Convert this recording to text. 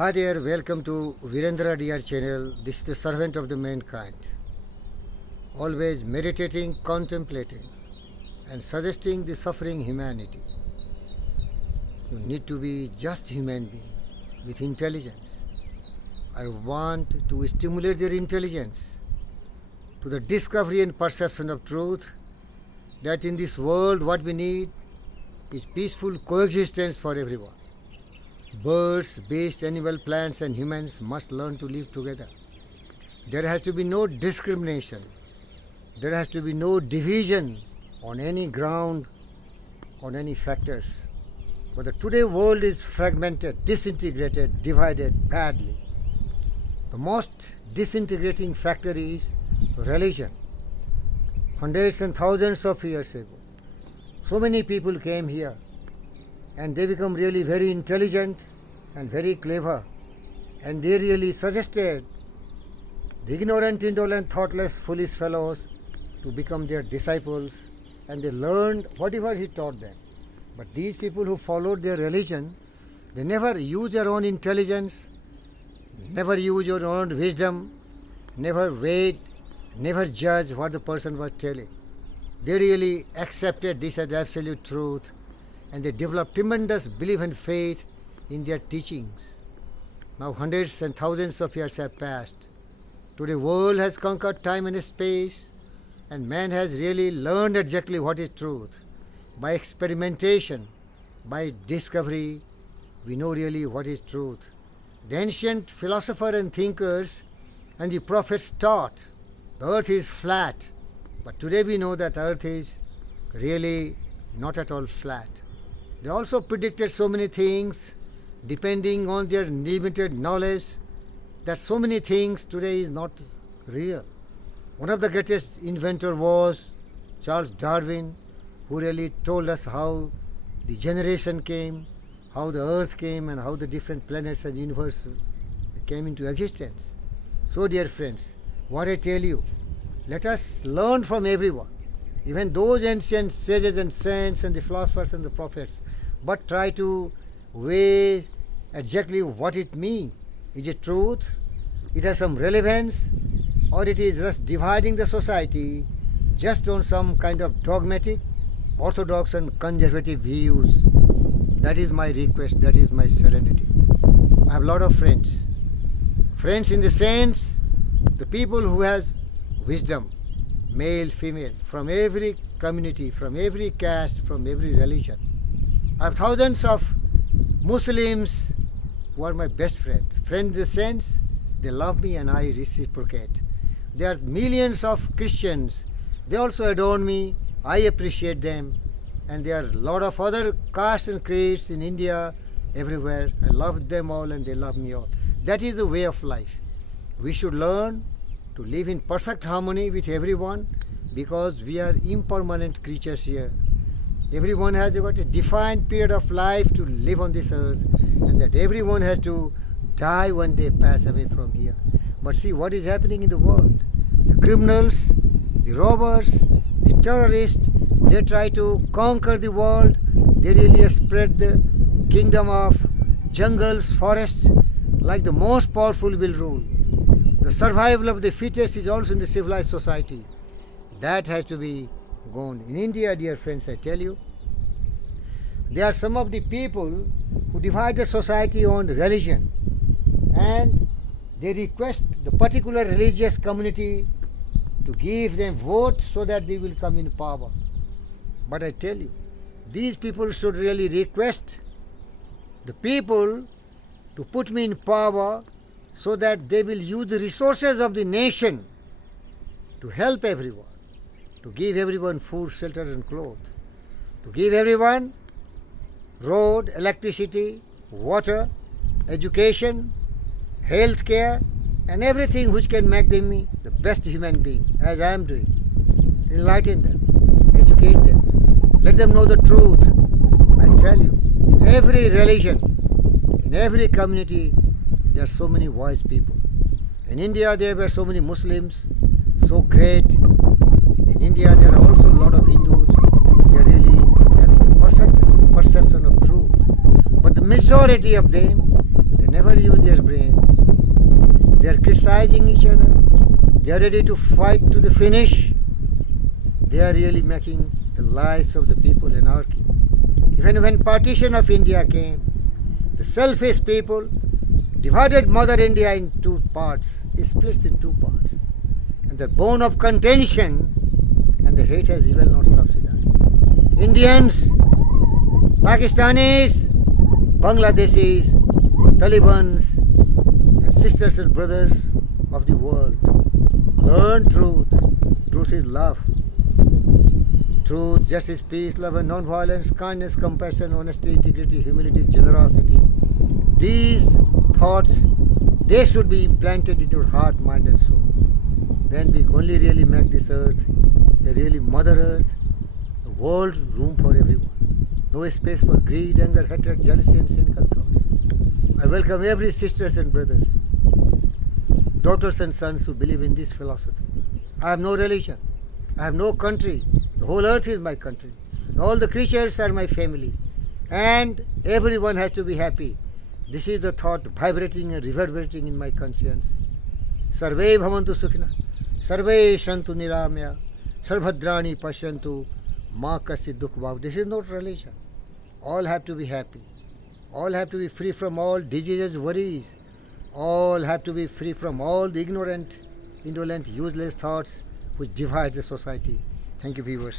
Hi there, welcome to Virendra Diyar channel. This is the servant of the mankind. Always meditating, contemplating, and suggesting the suffering humanity. You need to be just human being with intelligence. I want to stimulate their intelligence to the discovery and perception of truth that in this world what we need is peaceful coexistence for everyone. Birds, beasts, animals, plants, and humans must learn to live together. There has to be no discrimination. There has to be no division on any ground, on any factors. But the today world is fragmented, disintegrated, divided badly. The most disintegrating factor is religion. Hundreds and thousands of years ago, so many people came here and they become really very intelligent and very clever, and they really suggested the ignorant, indolent, thoughtless, foolish fellows to become their disciples, and they learned whatever he taught them. But these people who followed their religion, they never used their own intelligence, never used their own wisdom, never weighed, never judged what the person was telling. They really accepted this as absolute truth, and they developed tremendous belief and faith in their teachings. Now hundreds and thousands of years have passed. Today world has conquered time and space, and man has really learned exactly what is truth. By experimentation, by discovery, we know really what is truth. The ancient philosophers and thinkers and the prophets taught the earth is flat, but today we know that earth is really not at all flat. They also predicted so many things depending on their limited knowledge, that so many things today is not real. One of the greatest inventors was Charles Darwin, who really told us how the generation came, how the earth came, and how the different planets and universe came into existence. So dear friends, what I tell you, let us learn from everyone, even those ancient sages and saints and the philosophers and the prophets, but try to weigh exactly what it means. Is it truth? It has some relevance? Or it is just dividing the society just on some kind of dogmatic, orthodox and conservative views? That is my request, that is my serenity. I have a lot of friends. Friends in the sense, the people who has wisdom, male, female, from every community, from every caste, from every religion. I have thousands of Muslims who are my best friend. Friend in the sense, they love me and I reciprocate. There are millions of Christians. They also adore me. I appreciate them. And there are a lot of other castes and creeds in India, everywhere. I love them all and they love me all. That is the way of life. We should learn to live in perfect harmony with everyone, because we are impermanent creatures here. Everyone has got a defined period of life to live on this earth, and that everyone has to die one day, pass away from here. But see what is happening in the world. The criminals, the robbers, the terrorists, they try to conquer the world. They really spread the kingdom of jungles, forests, like the most powerful will rule. The survival of the fittest is also in the civilized society. That has to be gone. In India, dear friends, I tell you, there are some of the people who divide the society on religion, and they request the particular religious community to give them vote so that they will come in power. But I tell you, these people should really request the people to put me in power so that they will use the resources of the nation to help everyone, to give everyone food, shelter and clothes, to give everyone road, electricity, water, education, health care, and everything which can make them the best human being, as I am doing. Enlighten them, educate them, let them know the truth. I tell you, in every religion, in every community, there are so many wise people. In India, there were so many Muslims, so great. In India, there are also a lot of Hindus. They are really having a perfect perception of truth. But the majority of them, they never use their brain. They are criticizing each other. They are ready to fight to the finish. They are really making the lives of the people anarchy. Even when partition of India came, the selfish people divided Mother India in two parts. It splits in two parts. And the bone of contention and the hate has even not subsidized. Indians, Pakistanis, Bangladeshis, Talibans, and sisters and brothers of the world, learn truth. Truth is love. Truth, justice, peace, love and non-violence, kindness, compassion, honesty, integrity, humility, generosity. These thoughts, they should be implanted in your heart, mind and soul. Then we only really make this earth a really mother earth, a world room for everyone. No space for greed, anger, hatred, jealousy and cynical thoughts. I welcome every sisters and brothers, daughters and sons who believe in this philosophy. I have no religion. I have no country. The whole earth is my country. All the creatures are my family. And everyone has to be happy. This is the thought vibrating and reverberating in my conscience. Sarve bhavantu sukhina. Sarve shantu niramya. Sarvhadrani pashyantu. Ma kasit dukh bhav. This is not religion. All have to be happy. All have to be free from all diseases, worries. All have to be free from all the ignorant, indolent, useless thoughts which divide the society. Thank you, viewers.